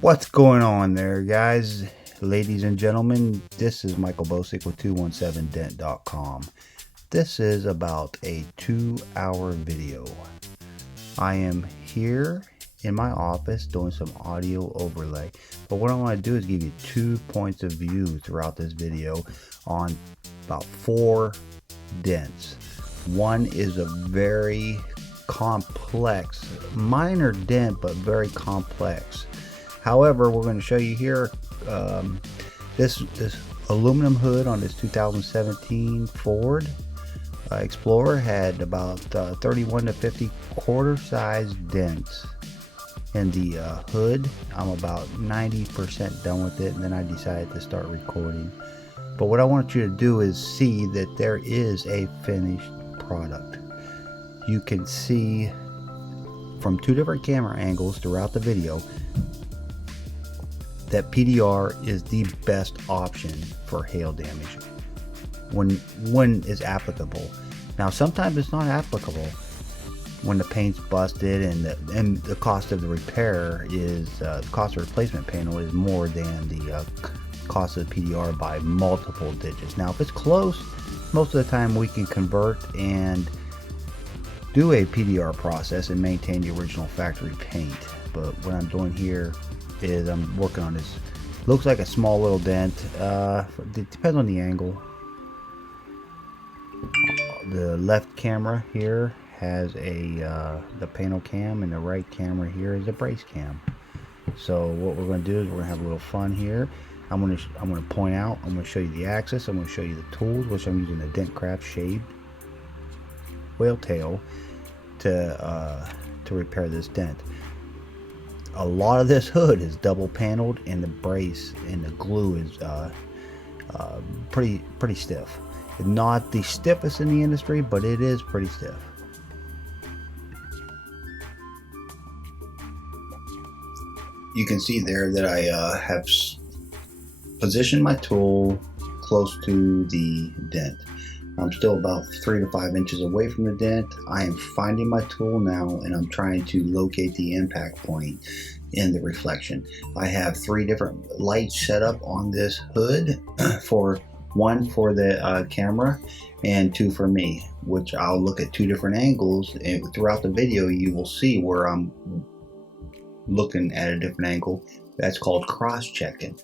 What's going on there, guys, ladies and gentlemen? This is Michael Bocek with 217dent.com. This is about a 2-hour video. I am here in my office doing some audio overlay, but what I want to do is give you 2 points of view throughout this video on about 4 dents. One is a very complex, minor dent, but very complex. However, we're going to show you here this aluminum hood on this 2017 Ford Explorer had about 31 to 50 quarter-sized dents in the hood. I'm about 90% done with it, and then I decided to start recording. But what I want you to do is see that there is a finished product. You can see from 2 different camera angles throughout the video that PDR is the best option for hail damage when is applicable. Now sometimes it's not applicable when the paint's busted and the cost of the repair is the cost of replacement panel is more than the cost of the PDR by multiple digits. Now if it's close, most of the time we can convert and do a PDR process and maintain the original factory paint. But what I'm doing here is I'm working on this. Looks like a small little dent. It depends on the angle. The left camera here has a the panel cam, and the right camera here is a brace cam. So what we're going to do is we're going to have a little fun here. I'm going to point out. I'm going to show you the axis. I'm going to show you the tools, which I'm using a Dentcraft shaved whale tail to repair this dent. A lot of this hood is double paneled, and the brace and the glue is pretty stiff. Not the stiffest in the industry, but it is pretty stiff. You can see there that I have positioned my tool close to the dent. I'm still about 3 to 5 inches away from the dent. I am finding my tool now, and I'm trying to locate the impact point in the reflection. I have 3 different lights set up on this hood, for one for the camera and 2 for me, which I'll look at 2 different angles, and throughout the video you will see where I'm looking at a different angle. That's called cross-checking.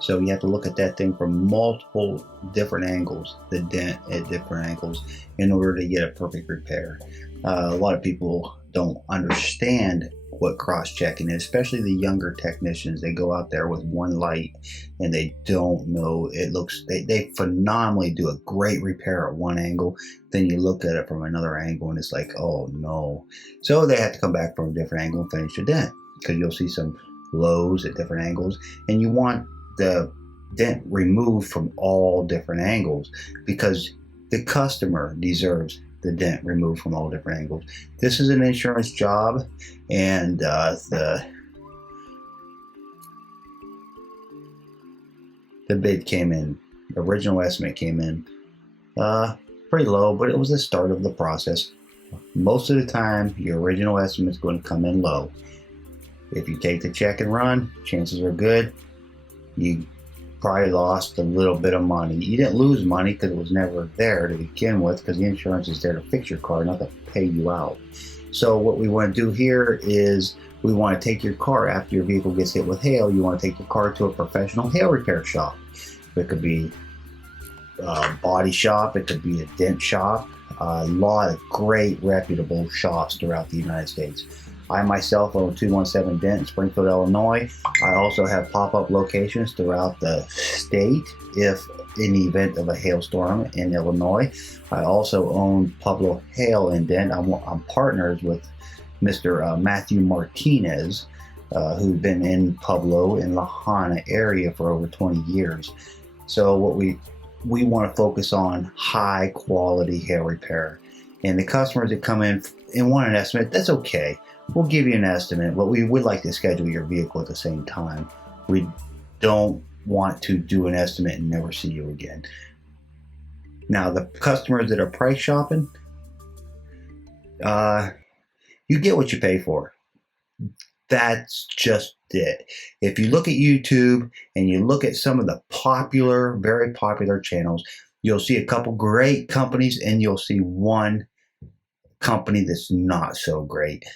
So you have to look at that thing from multiple different angles, the dent at different angles, in order to get a perfect repair. A lot of people don't understand what cross-checking is, especially the younger technicians. They go out there with one light and they don't know. They phenomenally do a great repair at one angle, then you look at it from another angle and it's like, oh no. So they have to come back from a different angle and finish the dent, because you'll see some lows at different angles, and you want the dent removed from all different angles because the customer deserves the dent removed from all different angles. This is an insurance job, and the bid came in, the original estimate came in pretty low, but it was the start of the process. Most of the time your original estimate is going to come in low. If you take the check and run, chances are good you probably lost a little bit of money. You didn't lose money because it was never there to begin with, because the insurance is there to fix your car, not to pay you out. So what we want to do here is we want to take your car after your vehicle gets hit with hail. You want to take your car to a professional hail repair shop. It could be a body shop, it could be a dent shop, a lot of great reputable shops throughout the United States. I myself own 217 Dent in Springfield, Illinois. I also have pop-up locations throughout the state if in the event of a hailstorm in Illinois. I also own Pueblo Hail and Dent. I'm partners with Mr. Matthew Martinez, who's been in Pueblo and La Habana area for over 20 years. So what we want to focus on high quality hail repair. And the customers that come in and want an estimate, that's okay. We'll give you an estimate, but we would like to schedule your vehicle at the same time. We don't want to do an estimate and never see you again. Now, the customers that are price shopping, you get what you pay for. That's just it. If you look at YouTube and you look at some of the popular, very popular channels, you'll see a couple great companies and you'll see one company that's not so great.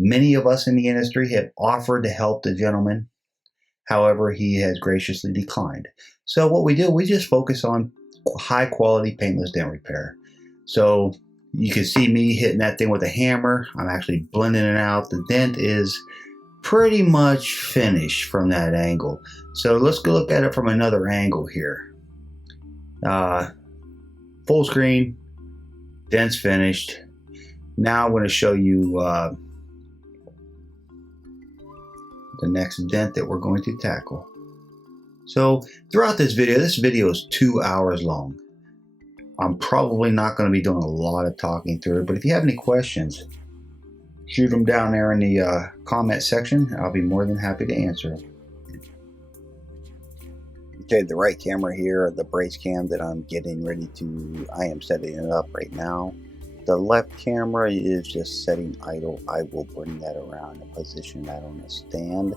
Many of us in the industry have offered to help the gentleman. However, he has graciously declined. So what we do, we just focus on high quality paintless dent repair. So you can see me hitting that thing with a hammer. I'm actually blending it out. The dent is pretty much finished from that angle. So let's go look at it from another angle here. Full screen, dent's finished. Now I'm going to show you the next dent that we're going to tackle. So throughout this video is 2 hours long. I'm probably not going to be doing a lot of talking through it, but if you have any questions, shoot them down there in the comment section. I'll be more than happy to answer them. Okay, the right camera here, the brace cam that I'm getting ready to, I am setting it up right now. The left camera is just setting idle. I will bring that around and position that on a stand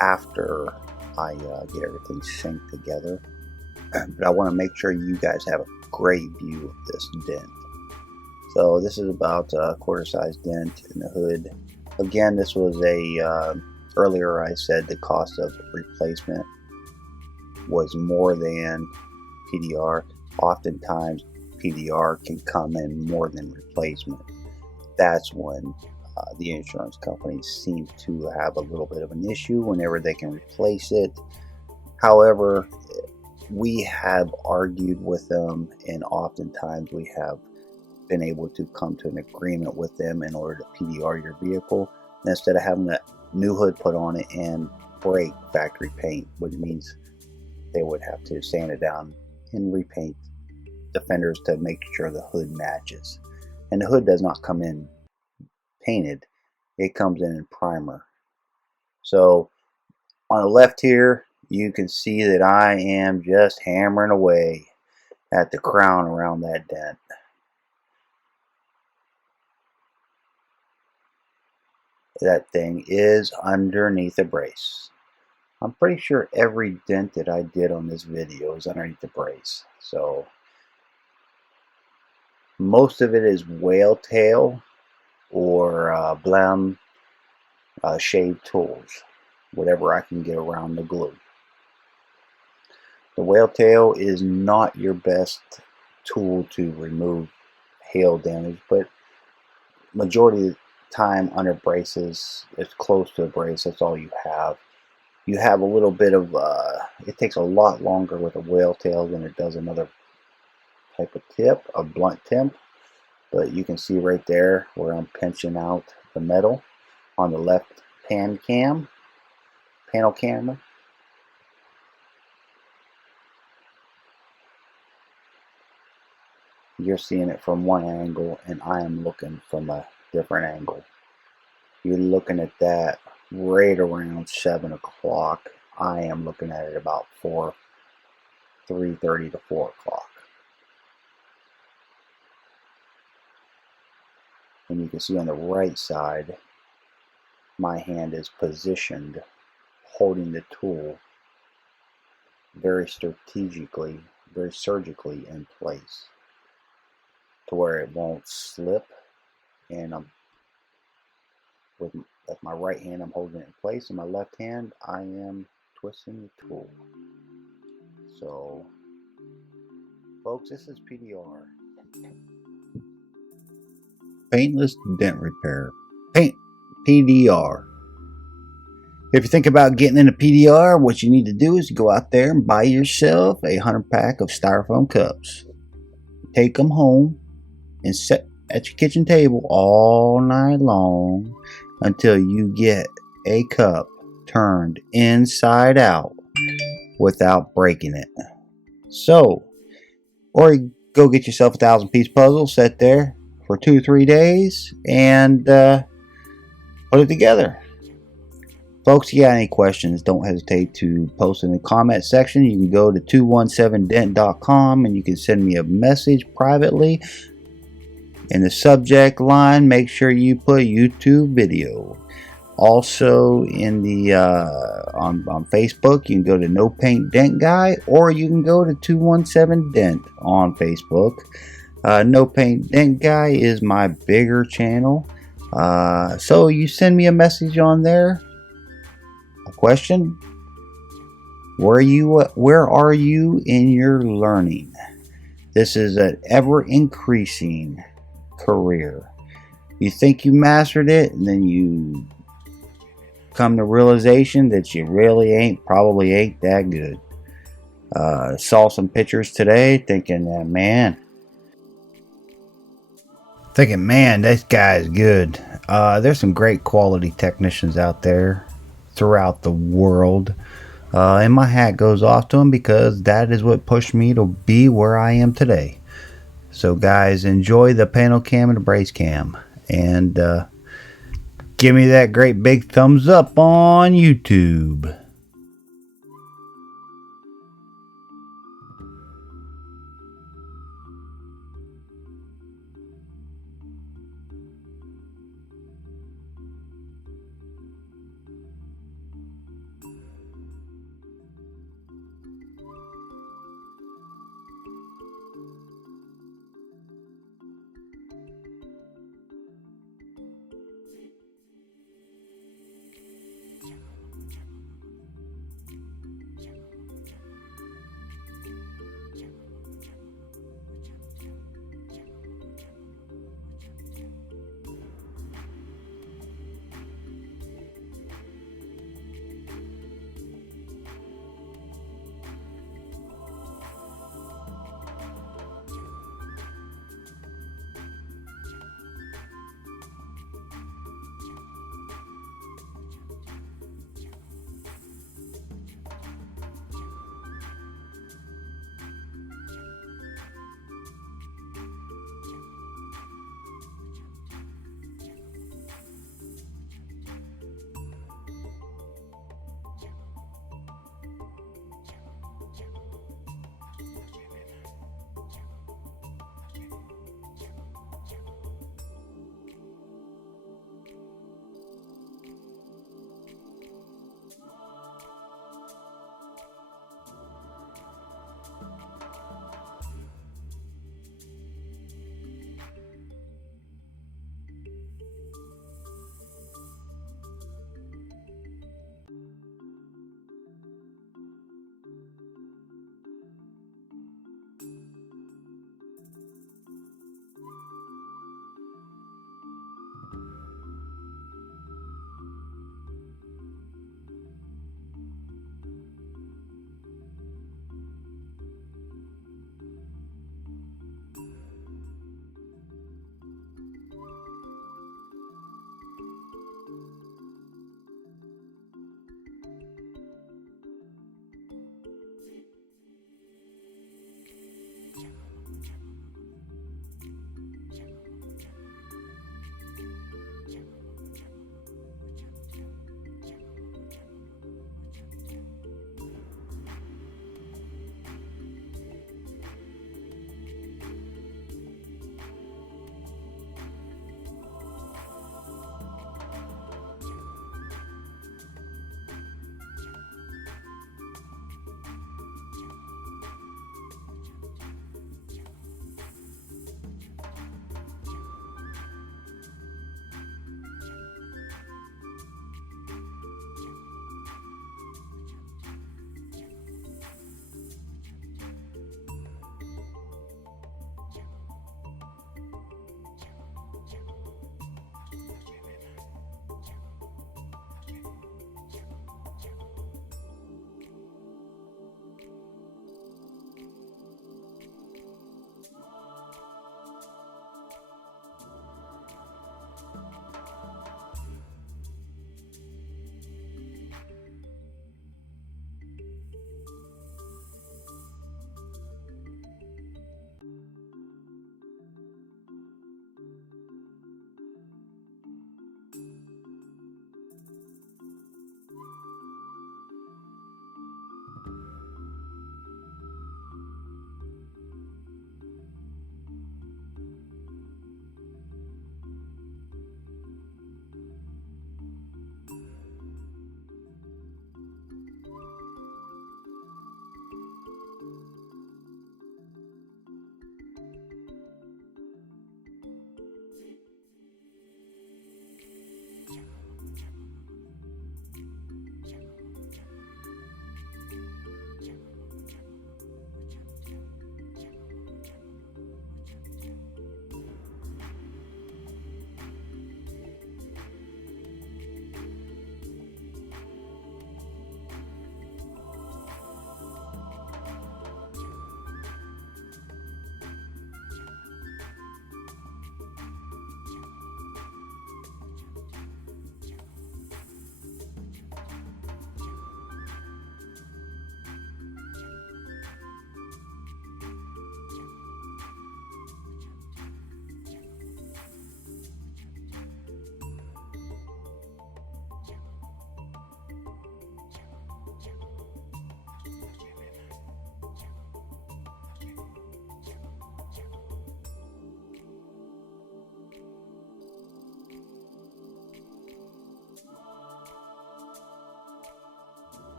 after I get everything synced together. But I want to make sure you guys have a great view of this dent. So this is about a quarter size dent in the hood. Again, this was a, earlier I said the cost of replacement was more than PDR. Oftentimes PDR can come in more than replacement. That's when the insurance companies seem to have a little bit of an issue whenever they can replace it. However, we have argued with them, and oftentimes we have been able to come to an agreement with them in order to PDR your vehicle instead of having a new hood put on it and break factory paint, which means they would have to sand it down and repaint the fenders to make sure the hood matches. And the hood does not come in painted, it comes in primer. So on the left here, you can see that I am just hammering away at the crown around that dent. That thing is underneath the brace. I'm pretty sure every dent that I did on this video is underneath the brace. So most of it is whale tail or blem shave tools, whatever I can get around the glue. The whale tail is not your best tool to remove hail damage, but majority of the time under braces, it's close to a brace, that's all you have. You have a little bit of, it takes a lot longer with a whale tail than it does another type of tip, a blunt tip. But you can see right there where I'm pinching out the metal on the left panel camera. You're seeing it from one angle and I am looking from a different angle. You're looking at that right around 7 o'clock. I am looking at it about 3:30 to 4 o'clock. And you can see on the right side, my hand is positioned, holding the tool very strategically, very surgically in place to where it won't slip. And with my right hand, I'm holding it in place, and my left hand, I am twisting the tool. So, folks, this is PDR. Paintless Dent Repair. PDR. If you think about getting into PDR, what you need to do is go out there and buy yourself a 100-pack of styrofoam cups. Take them home and set at your kitchen table all night long until you get a cup turned inside out without breaking it. So, or you go get yourself a 1,000-piece puzzle, set there for 2-3 days, and put it together. Folks, if you got any questions, don't hesitate to post in the comment section. You can go to 217dent.com and you can send me a message privately. In the subject line, make sure you put YouTube video. Also, in the on Facebook, you can go to No Paint Dent Guy, or you can go to 217 Dent on Facebook. No Paint Dent Guy is my bigger channel, so you send me a message on there, a question. Where are you in your learning? This is an ever increasing career. You think you mastered it, and then you come to realization that you really probably ain't that good. Saw some pictures today thinking that man, this guy's good. There's some great quality technicians out there throughout the world. And my hat goes off to them, because that is what pushed me to be where I am today. So guys, enjoy the panel cam and the brace cam. And give me that great big thumbs up on YouTube.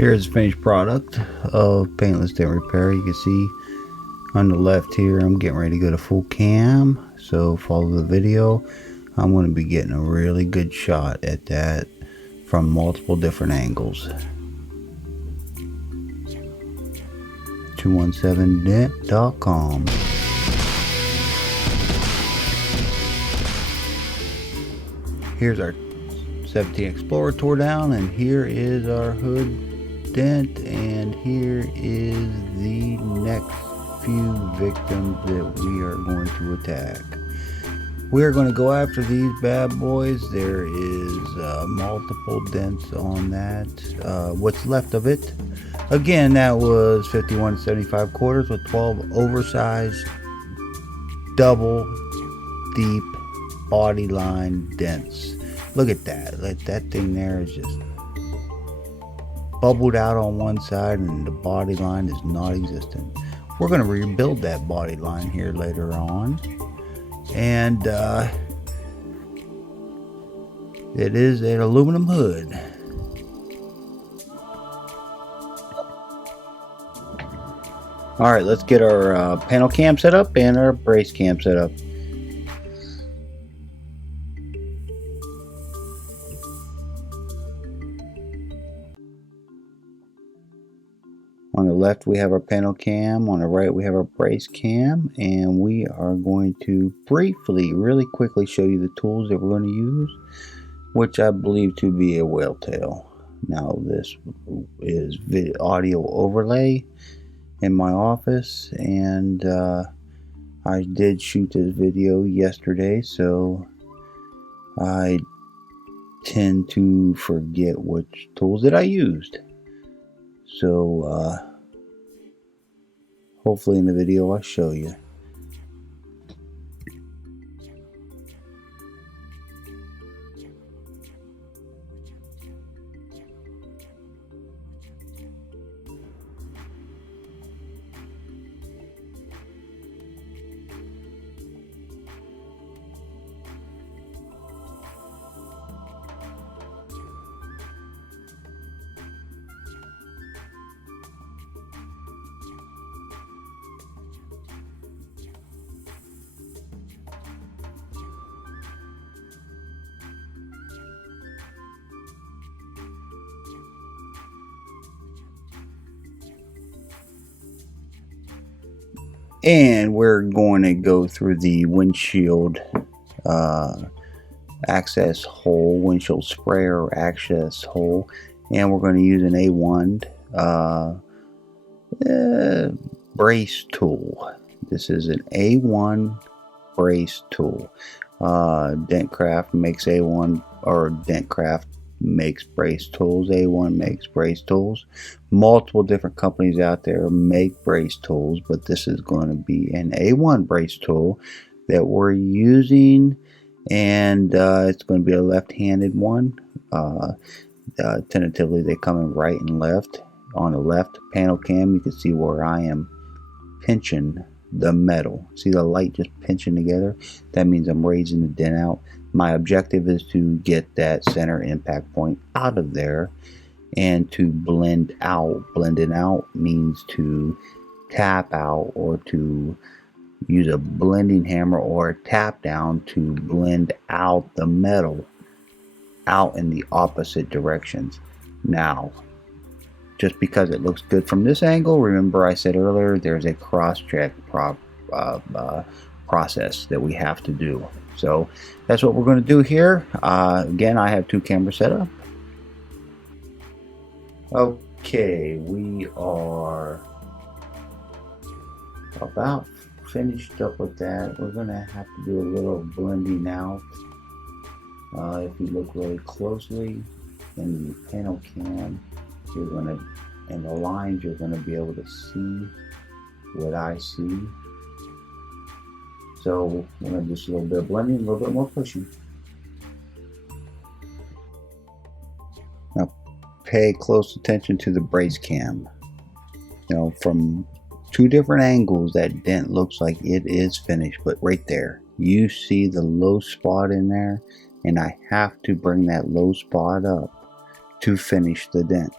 Here's the finished product of Paintless Dent Repair. You can see on the left here, I'm getting ready to go to full cam, so follow the video. I'm going to be getting a really good shot at that from multiple different angles. 217dent.com. Here's our 17 Explorer tore down, and here is our hood dent, and here is the next few victims that we are going to attack. We're going to go after these bad boys. There is multiple dents on that. What's left of it, again, that was 51.75 quarters with 12 oversized double deep body line dents. Look at that. That thing there is just bubbled out on one side and the body line is not existent. We're going to rebuild that body line here later on, and it is an aluminum hood. Alright, let's get our panel cam set up and our brace cam set up. On the left we have our panel cam, on the right we have our brace cam, and we are going to briefly, really quickly show you the tools that we're going to use, which I believe to be a whale tail. Now this is audio overlay in my office, and I did shoot this video yesterday, so I tend to forget which tools that I used. So hopefully in the video I'll show you. And we're going to go through the windshield access hole, windshield sprayer access hole, and we're going to use an A1 brace tool. This is an A1 brace tool. Dentcraft makes A1, or Dentcraft makes brace tools. A1 makes brace tools. Multiple different companies out there make brace tools, but this is going to be an A1 brace tool that we're using, and it's going to be a left-handed one. Tentatively they come in right and left. On the left panel cam you can see where I am pinching the metal. See the light just pinching together? That means I'm raising the dent out. My objective is to get that center impact point out of there and to blend out. Blending out means to tap out, or to use a blending hammer or a tap down to blend out the metal out in the opposite directions. Now, just because it looks good from this angle, remember I said earlier there's a cross-check process that we have to do. So that's what we're going to do here. Again, I have two cameras set up. Okay, we are about finished up with that. We're going to have to do a little blending out. If you look really closely in the panel cam, you're going to, in the lines, you're going to be able to see what I see. So we're going to do just a little bit of blending, a little bit more pushing. Now pay close attention to the brace cam. You know, from two different angles that dent looks like it is finished, but right there you see the low spot in there, and I have to bring that low spot up to finish the dent.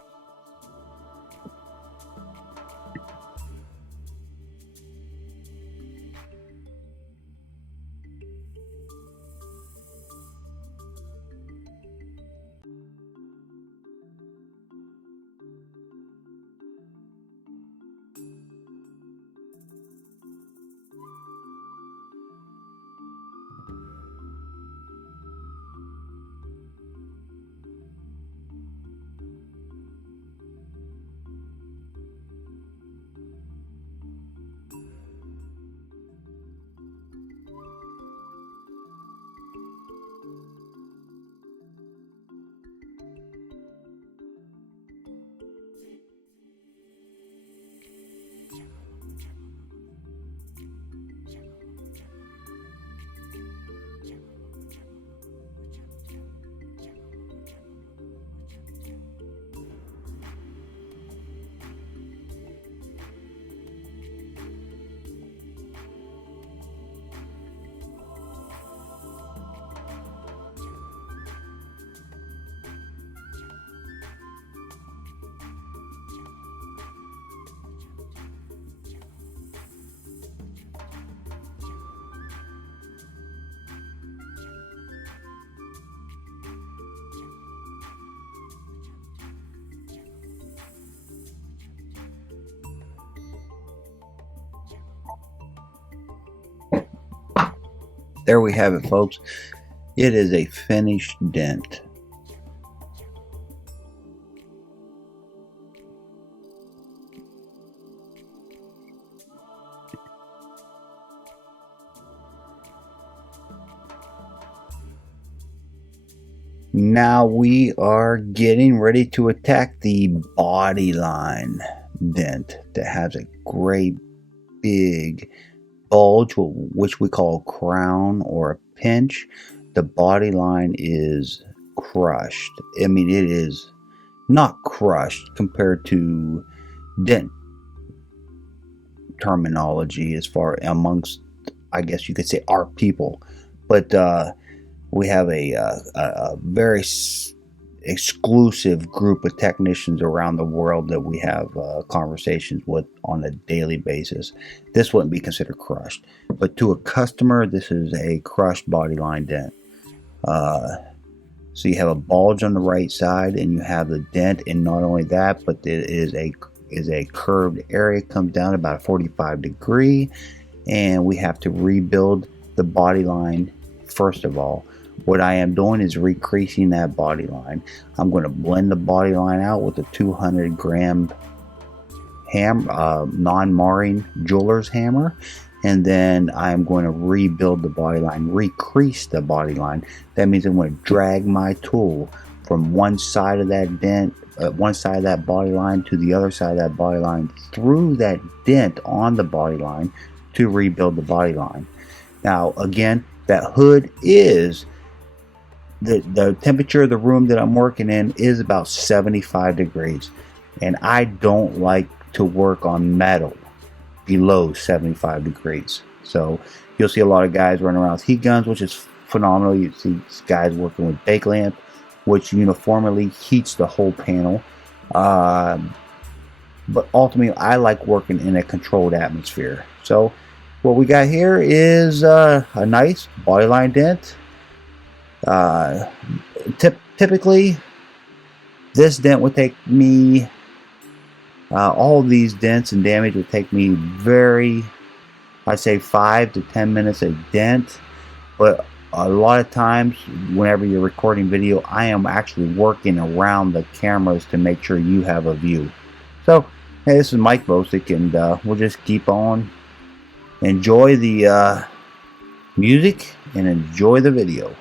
There we have it, folks. It is a finished dent. Now we are getting ready to attack the body line dent that has a great big bulge, which we call crown or a pinch. The body line is crushed. I mean, it is not crushed compared to dent terminology as far amongst, I guess you could say, our people. But we have a very exclusive group of technicians around the world that we have conversations with on a daily basis. This wouldn't be considered crushed, but to a customer, this is a crushed body line dent. So you have a bulge on the right side, and you have the dent, and not only that, but it is a curved area, comes down about a 45 degree, and we have to rebuild the body line first of all. What I am doing is recreasing that body line. I'm going to blend the body line out with a 200 gram non-marring jeweler's hammer, and then I'm going to rebuild the body line, recrease the body line. That means I'm going to drag my tool from one side of that dent, one side of that body line to the other side of that body line, through that dent on the body line to rebuild the body line. Now again, that hood is the temperature of the room that I'm working in is about 75 degrees, and I don't like to work on metal below 75 degrees. So you'll see a lot of guys running around with heat guns, which is phenomenal. You see guys working with bake lamp, which uniformly heats the whole panel. But ultimately, I like working in a controlled atmosphere. So what we got here is a nice body line dent. Typically, this dent would take me, all of these dents and damage would take me I'd say 5 to 10 minutes a dent. But a lot of times, whenever you're recording video, I am actually working around the cameras to make sure you have a view. So, hey, this is Mike Bocek, and we'll just keep on. Enjoy the music and enjoy the video.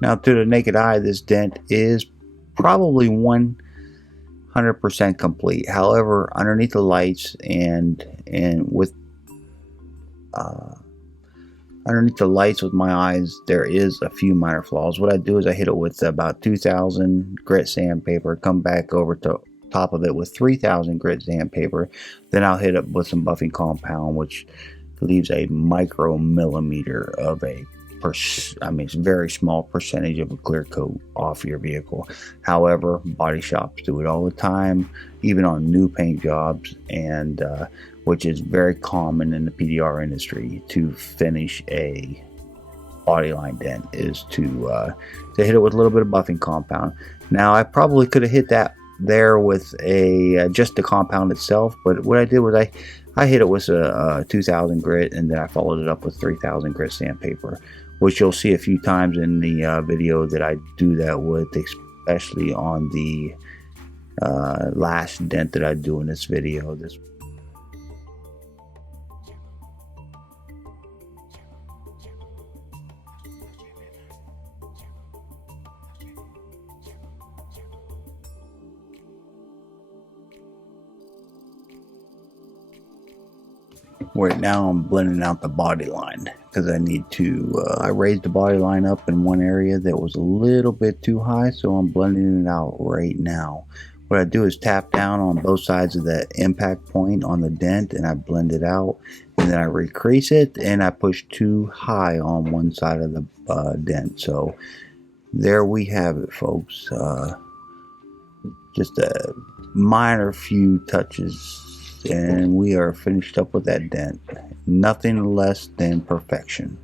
Now, to the naked eye, this dent is probably 100% complete. However, underneath the lights and with underneath the lights with my eyes, there is a few minor flaws. What I do is I hit it with about 2,000 grit sandpaper, come back over to top of it with 3,000 grit sandpaper. Then I'll hit it with some buffing compound, which leaves a micromillimeter of a it's a very small percentage of a clear coat off your vehicle. However, body shops do it all the time, even on new paint jobs, and which is very common in the PDR industry. To finish a body line dent is to hit it with a little bit of buffing compound. Now, I probably could have hit that there with just the compound itself, but what I did was I hit it with a 2,000 grit, and then I followed it up with 3,000 grit sandpaper, which you'll see a few times in the video that I do that with, especially on the last dent that I do in this video. Right now I'm blending out the body line because I need to, I raised the body line up in one area that was a little bit too high, so I'm blending it out right now. What I do is tap down on both sides of that impact point on the dent, and I blend it out, and then I recrease it, and I push too high on one side of the dent. So there we have it, folks. Just a minor few touches, and we are finished up with that dent. Nothing less than perfection.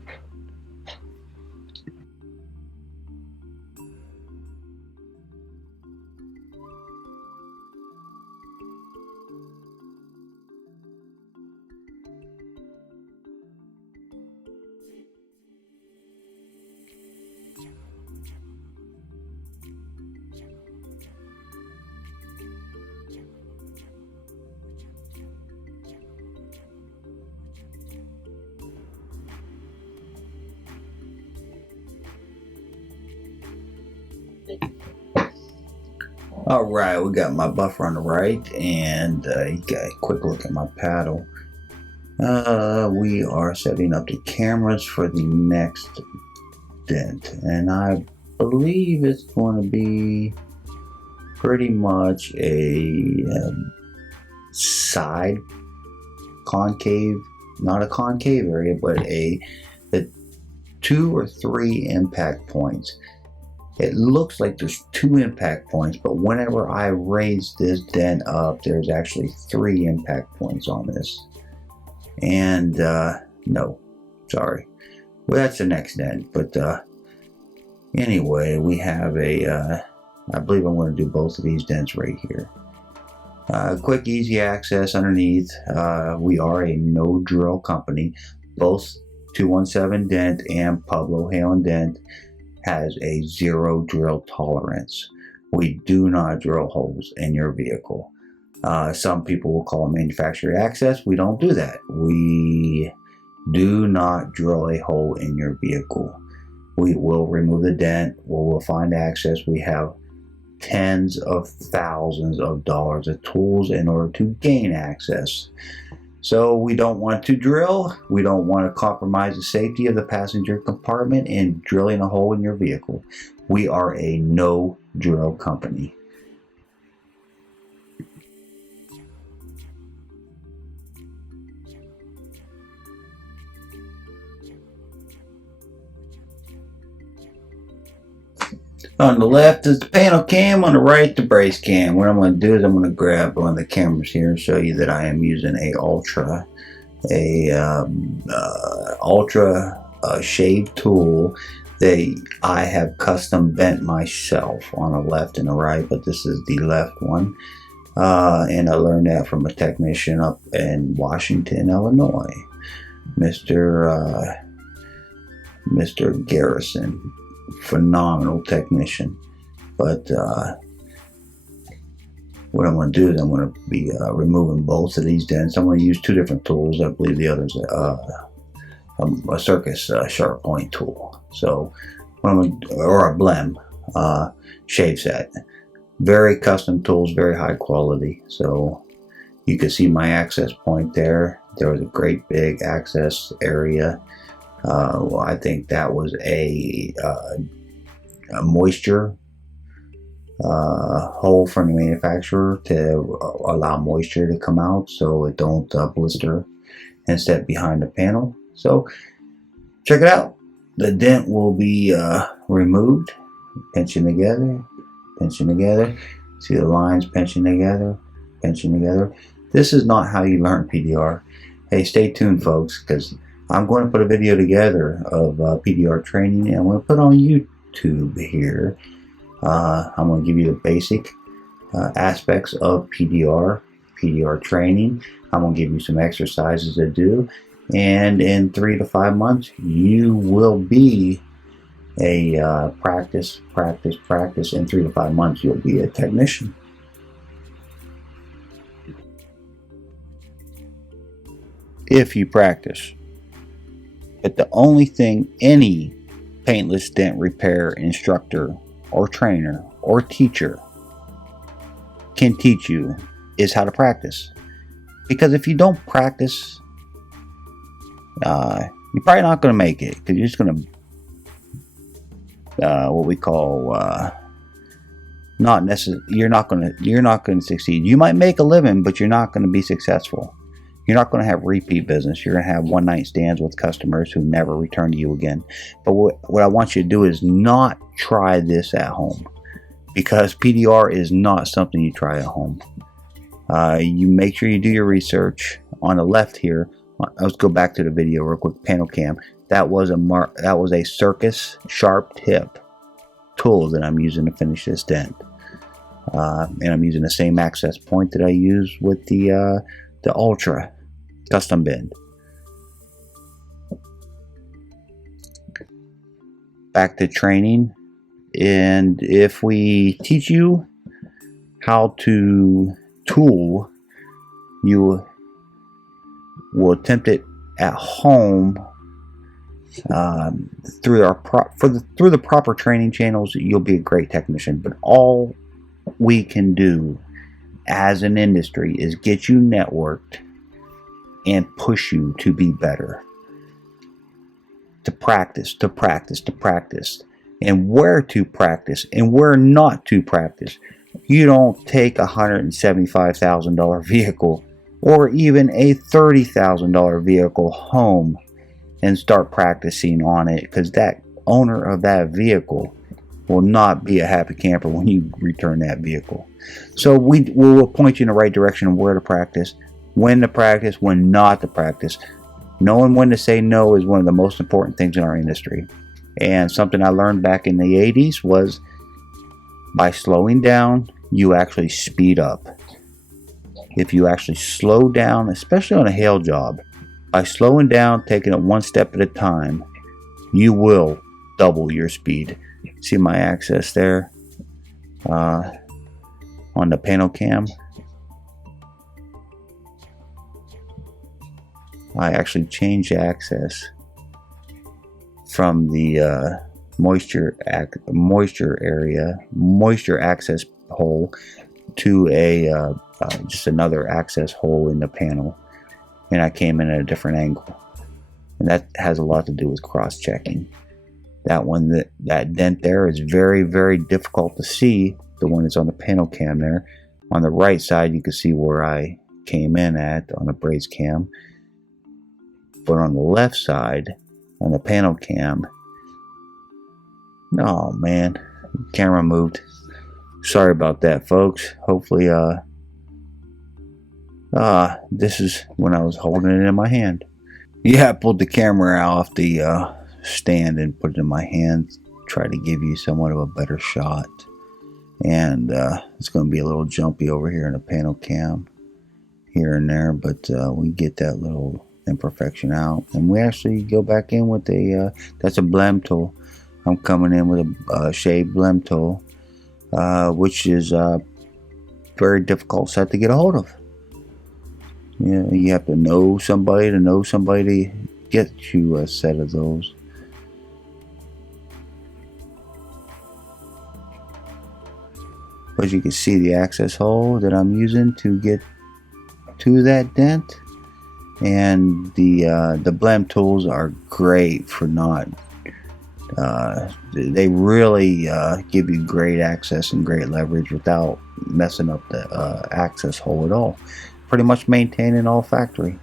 Alright, we got my buffer on the right, and you got a quick look at my paddle. We are setting up the cameras for the next dent, and I believe it's going to be pretty much a side concave, not a concave area, but the 2 or 3 impact points. It looks like there's 2 impact points, but whenever I raise this dent up, there's actually 3 impact points on this. And no, sorry. Well, that's the next dent. But anyway, we have I believe I'm going to do both of these dents right here. Quick, easy access underneath. We are a no drill company. Both 217 Dent and Pablo Hale & Dent has a 0 drill tolerance. We do not drill holes in your vehicle. Some people will call it manufacturer access. We don't do that. We do not drill a hole in your vehicle. We will remove the dent. We'll find access. We have tens of thousands of dollars of tools in order to gain access. So we don't want to drill. We don't want to compromise the safety of the passenger compartment in drilling a hole in your vehicle. We are a no drill company. On the left is the panel cam, on the right the brace cam. What I'm going to do is I'm going to grab one of the cameras here and show you that I am using a ultra shave tool that I have custom bent myself on the left and the right, but this is the left one. And I learned that from a technician up in Washington, Illinois, Mr. Garrison. Phenomenal technician. But what I'm going to do is I'm going to be removing both of these dents. I'm going to use 2 different tools. I believe the other's a circus sharp point tool. So or a blem shave set. Very custom tools, very high quality. So you can see my access point there. There was a great big access area. Well, I think that was a moisture hole from the manufacturer to allow moisture to come out so it don't blister and step behind the panel. So check it out. The dent will be removed, pinching together, pinching together. See the lines pinching together, pinching together. This is not how you learn PDR. Hey, stay tuned, folks, because I'm going to put a video together of PDR training, and I'm going to put it on YouTube here. I'm going to give you the basic aspects of PDR training. I'm going to give you some exercises to do, and in 3 to 5 months, you will be a practice. In 3 to 5 months, you'll be a technician. If you practice. But the only thing any paintless dent repair instructor or trainer or teacher can teach you is how to practice. Because if you don't practice, you're probably not going to make it, because you're just going to what we call you're not going to succeed. You might make a living, but you're not going to be successful. You're not going to have repeat business. You're going to have one-night stands with customers who never return to you again. But what I want you to do is not try this at home, because PDR is not something you try at home. You make sure you do your research. On the left here, let's go back to the video real quick. Panel cam. That was a Circus sharp tip tool that I'm using to finish this dent, and I'm using the same access point that I use with the Ultra custom bend. Back to training, and if we teach you how to tool, you will attempt it at home through the proper training channels. You'll be a great technician. But all we can do as an industry is get you networked and push you to be better, to practice, and where to practice and where not to practice. You don't take a $175,000 vehicle or even a $30,000 vehicle home and start practicing on it, because that owner of that vehicle will not be a happy camper when you return that vehicle. So we will point you in the right direction of where to practice, when to practice, when not to practice. Knowing when to say no is one of the most important things in our industry. And something I learned back in the 80s was, by slowing down, you actually speed up. If you actually slow down, especially on a hail job, by slowing down, taking it one step at a time, you will double your speed. See my access there on the panel cam? I actually changed the access from the moisture access hole to a just another access hole in the panel, and I came in at a different angle, and that has a lot to do with cross-checking. That dent there is very, very difficult to see, the one that's on the panel cam there. On the right side, you can see where I came in at on the braze cam, but on the left side on the panel cam, oh man, camera moved. Sorry about that, folks. Hopefully this is when I was holding it in my hand. Yeah, I pulled the camera out off the stand and put it in my hand, try to give you somewhat of a better shot. And it's going to be a little jumpy over here in the panel cam here and there, but we get that little imperfection out, and we actually go back in with a that's a blem tool. I'm coming in with a shave blem tool, which is a very difficult set to get a hold of. Yeah, you have to know somebody to get you a set of those. But you can see the access hole that I'm using to get to that dent. And the blend tools are great for not they really give you great access and great leverage without messing up the access hole at all. Pretty much maintaining all factory.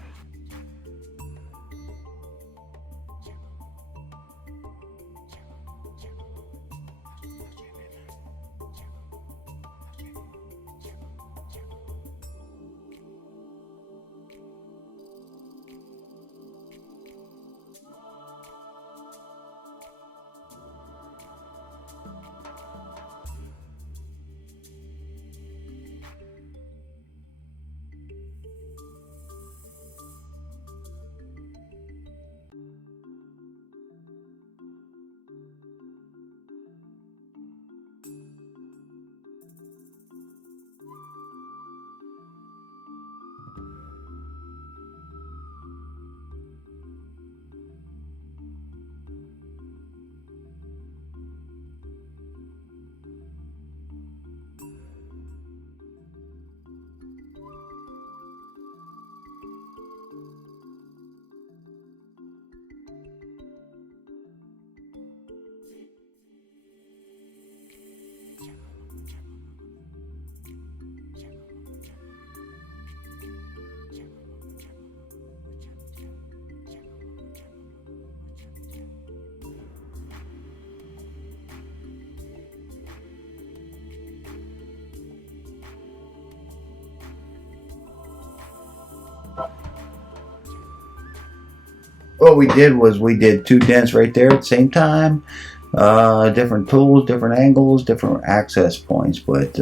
What we did was we did 2 dents right there at the same time. Different tools, different angles, different access points, but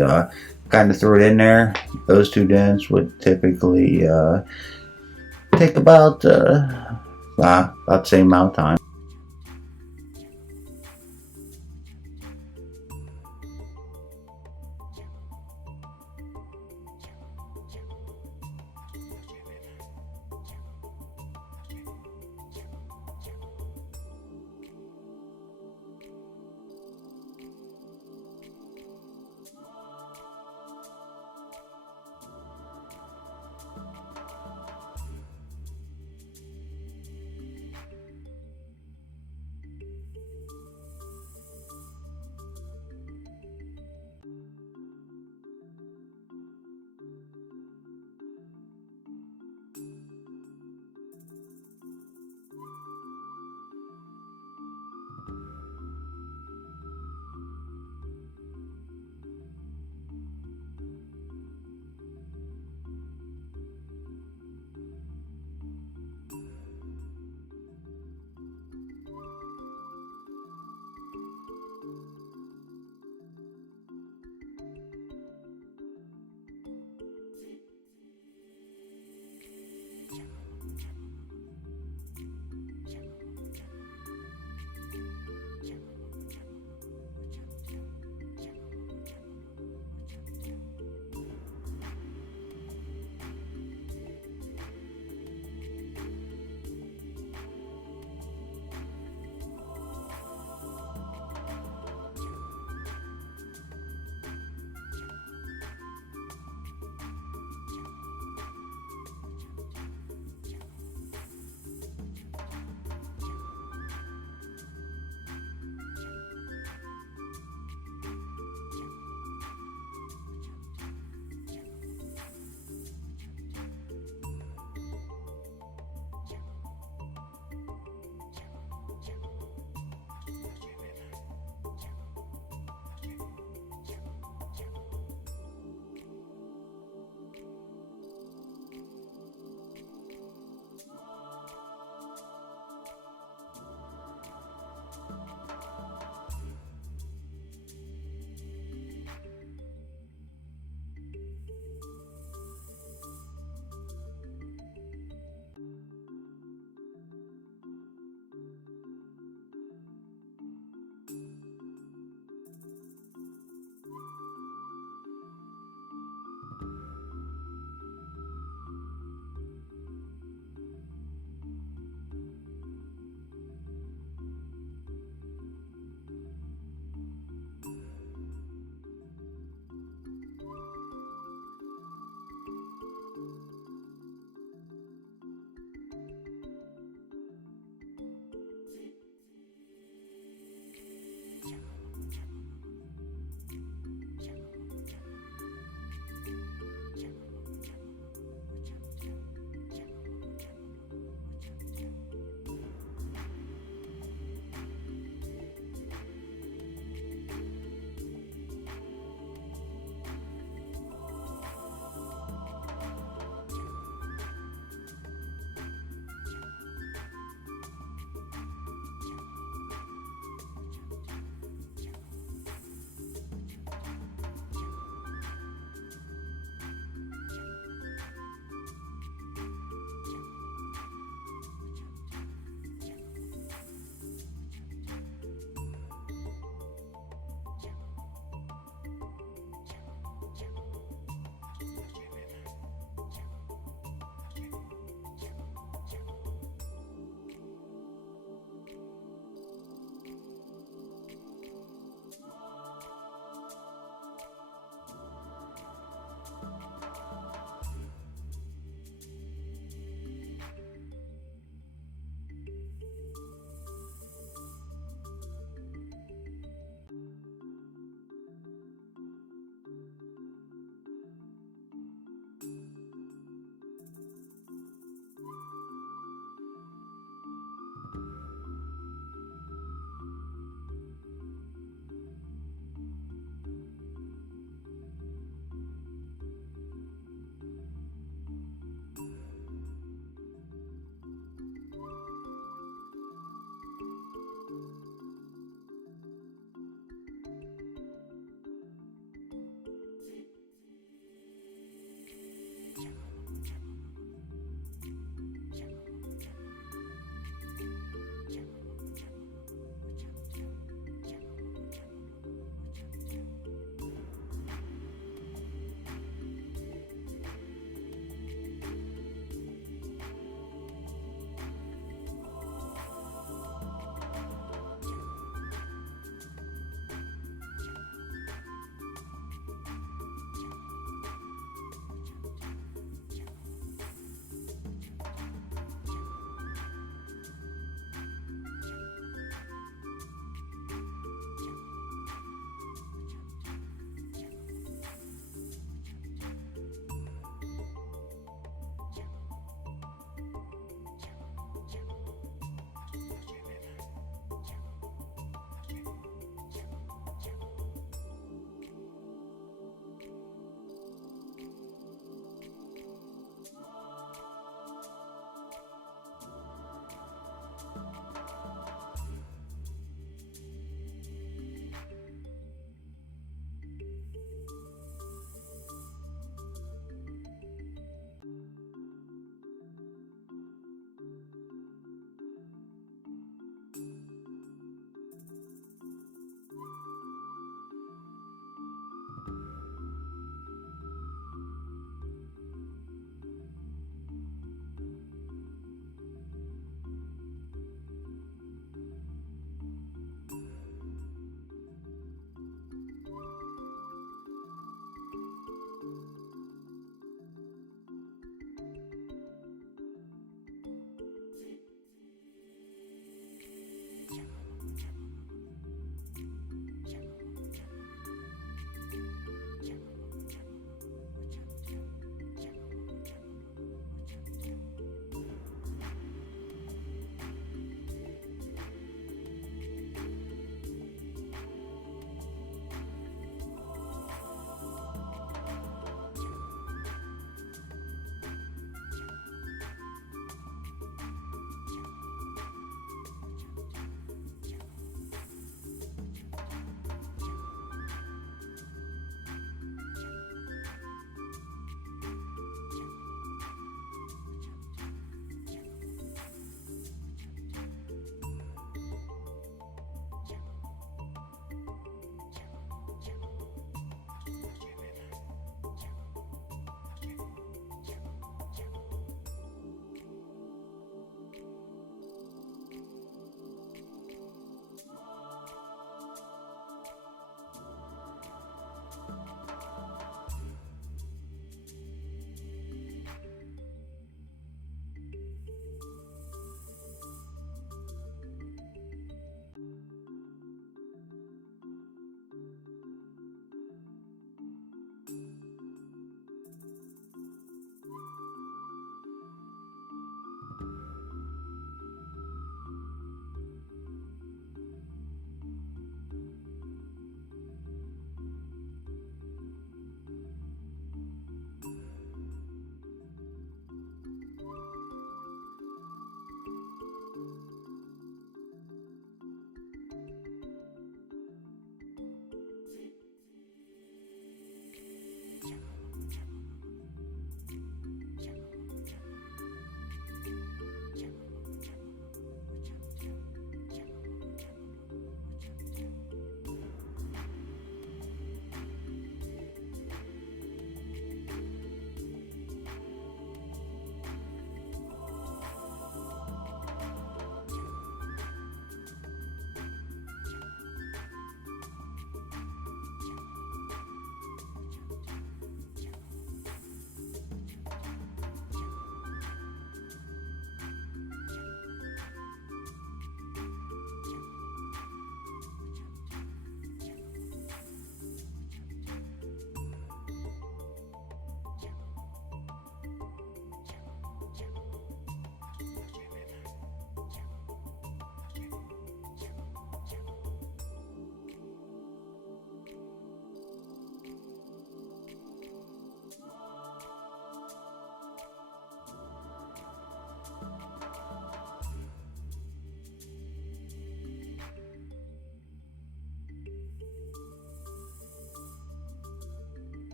kind of threw it in there. Those 2 dents would typically take about the same amount of time.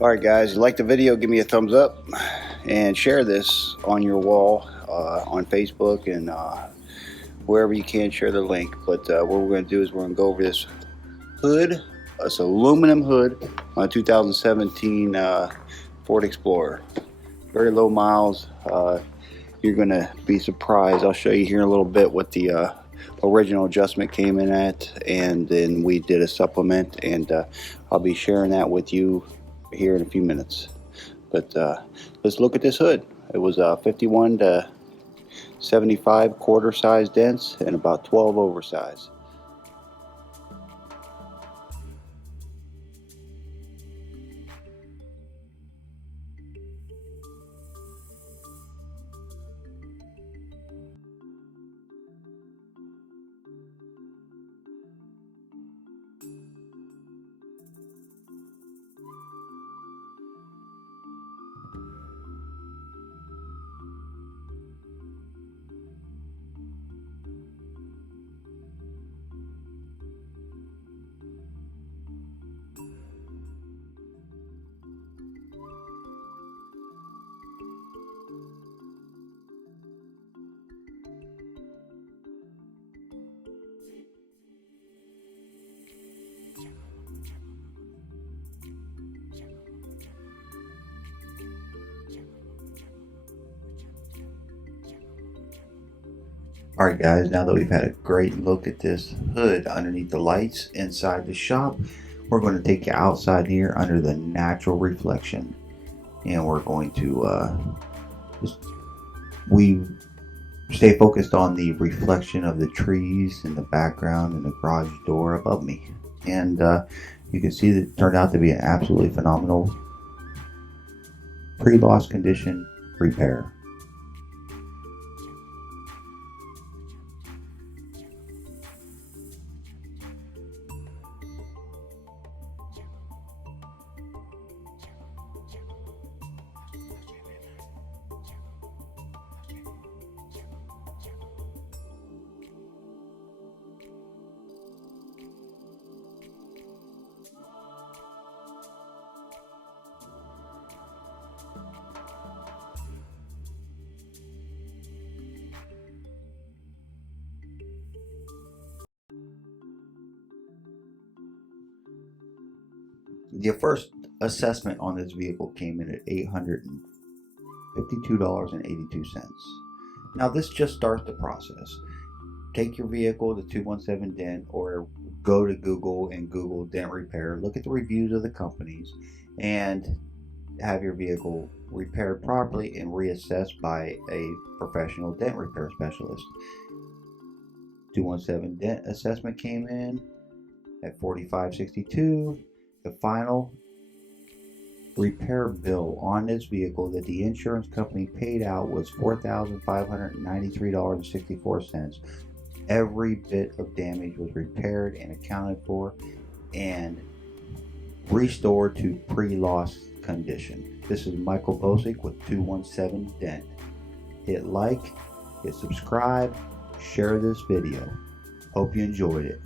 Alright guys, if you like the video, give me a thumbs up and share this on your wall, on Facebook, and wherever you can, share the link. But what we're going to do is we're going to go over this hood. It's an aluminum hood on a 2017 Ford Explorer. Very low miles. you're going to be surprised. I'll show you here in a little bit what the original adjustment came in at, and then we did a supplement, and I'll be sharing that with you here in a few minutes. But let's look at this hood. It was 51 to 75 quarter size dents and about 12 oversize. Alright guys, now that we've had a great look at this hood underneath the lights inside the shop, we're going to take you outside here under the natural reflection, and we're going to we stay focused on the reflection of the trees in the background and the garage door above me, and you can see that it turned out to be an absolutely phenomenal pre-loss condition repair. The first assessment on this vehicle came in at $852.82. Now this just starts the process. Take your vehicle to 217 Dent, or go to Google and Google Dent Repair. Look at the reviews of the companies and have your vehicle repaired properly and reassessed by a professional dent repair specialist. 217 Dent assessment came in at $45.62. The final repair bill on this vehicle that the insurance company paid out was $4,593.64. Every bit of damage was repaired and accounted for and restored to pre-loss condition. This is Michael Bocek with 217 Dent. Hit like, hit subscribe, share this video. Hope you enjoyed it.